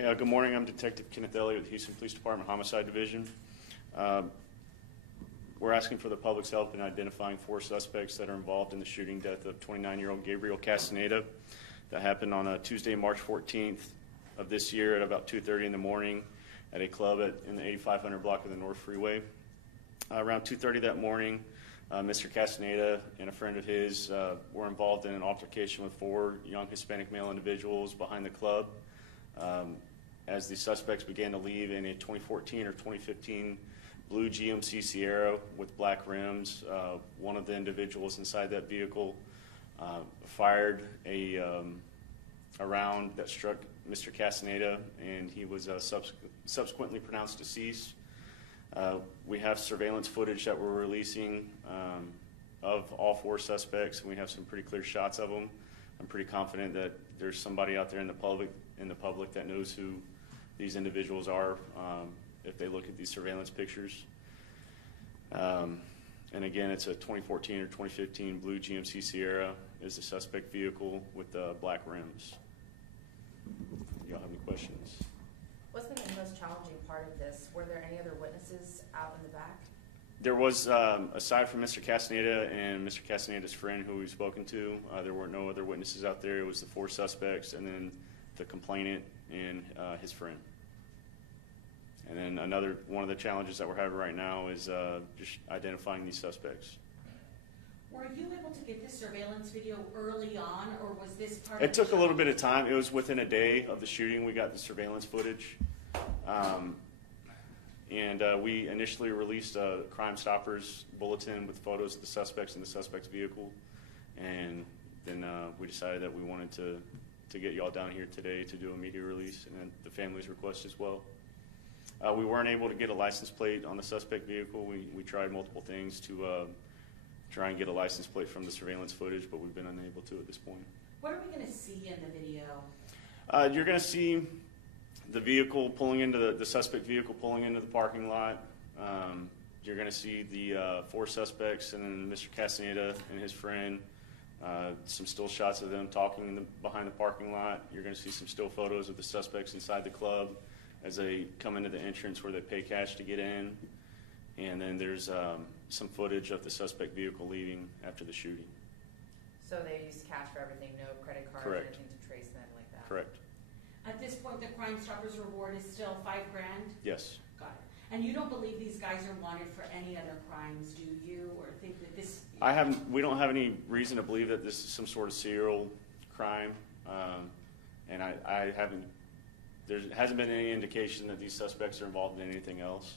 Good morning. I'm Detective Kenneth Elliott with the Houston Police Department Homicide Division. We're asking for the public's help in identifying 4 suspects that are involved in the shooting death of 29-year-old Gabriel Castaneda that happened on Tuesday, March 14th of this year at about 2:30 in the morning at a club in the 8500 block of the North Freeway. Around 2:30 that morning, Mr. Castaneda and a friend of his were involved in an altercation with 4 young Hispanic male individuals behind the club. As the suspects began to leave in a 2014 or 2015 blue GMC Sierra with black rims, one of the individuals inside that vehicle fired a round that struck Mr. Castaneda, and he was subsequently pronounced deceased. We have surveillance footage that we're releasing of all 4 suspects, and we have some pretty clear shots of them. I'm pretty confident that there's somebody out there in the public that knows who these individuals are if they look at these surveillance pictures. And again, it's a 2014 or 2015 blue GMC Sierra is the suspect vehicle with black rims. Y'all have any questions? What's been the most challenging part of this? Were there any other witnesses out in the back? There was, aside from Mr. Castaneda and Mr. Castaneda's friend who we've spoken to, there were no other witnesses out there. It was the 4 suspects and then the complainant and his friend. And then one of the challenges that we're having right now is just identifying these suspects. Were you able to get this surveillance video early on, or was this part It took a little bit of time. It was within a day of the shooting we got the surveillance footage. And we initially released a Crime Stoppers bulletin with photos of the suspects in the suspect's vehicle. And then we decided that we wanted to get y'all down here today to do a media release, and then the family's request as well. We weren't able to get a license plate on the suspect vehicle. We tried multiple things to try and get a license plate from the surveillance footage, but we've been unable to at this point. What are we going to see in the video? You're going to see the vehicle pulling into the suspect vehicle pulling into the parking lot. You're going to see the 4 suspects and then Mr. Castaneda and his friend. Some still shots of them talking behind the parking lot. You're going to see some still photos of the suspects inside the club as they come into the entrance where they pay cash to get in. And then there's some footage of the suspect vehicle leaving after the shooting. So they used cash for everything, no credit cards, Correct. anything to trace them like that? Correct. At this point, the Crime Stoppers reward is still $5,000? Yes. Got it. And you don't believe these guys are wanted for any other crimes, do you? Or think that this... We don't have any reason to believe that this is some sort of serial crime. And I haven't, there hasn't been any indication that these suspects are involved in anything else.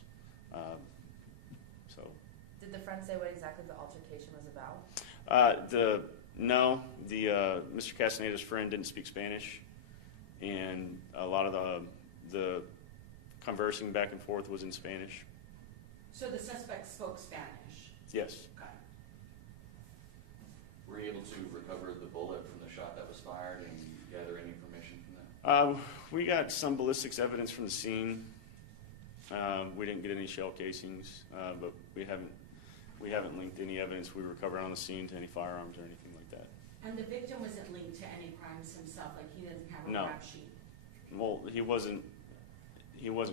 Did the friend say what exactly the altercation was about? Mr. Castaneda's friend didn't speak Spanish, and a lot of the conversing back and forth was in Spanish. So the suspect spoke Spanish? Yes. Got it. Were you able to recover the bullet from the shot that was fired and gather any information from that? We got some ballistics evidence from the scene. We didn't get any shell casings, but we haven't linked any evidence we recovered on the scene to any firearms or anything like that. And the victim wasn't linked to any crimes himself, like he doesn't have a No. rap sheet? Well, he wasn't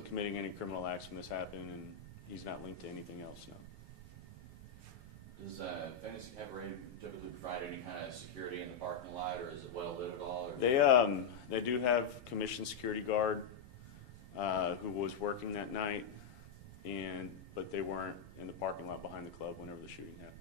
committing any criminal acts when this happened, and he's not linked to anything else, no. Does Fantasy Cabaret typically provide any kind of security in the parking lot, or is it well lit at all? Or They do have commissioned security guard who was working that night, but they weren't in the parking lot behind the club whenever the shooting happened.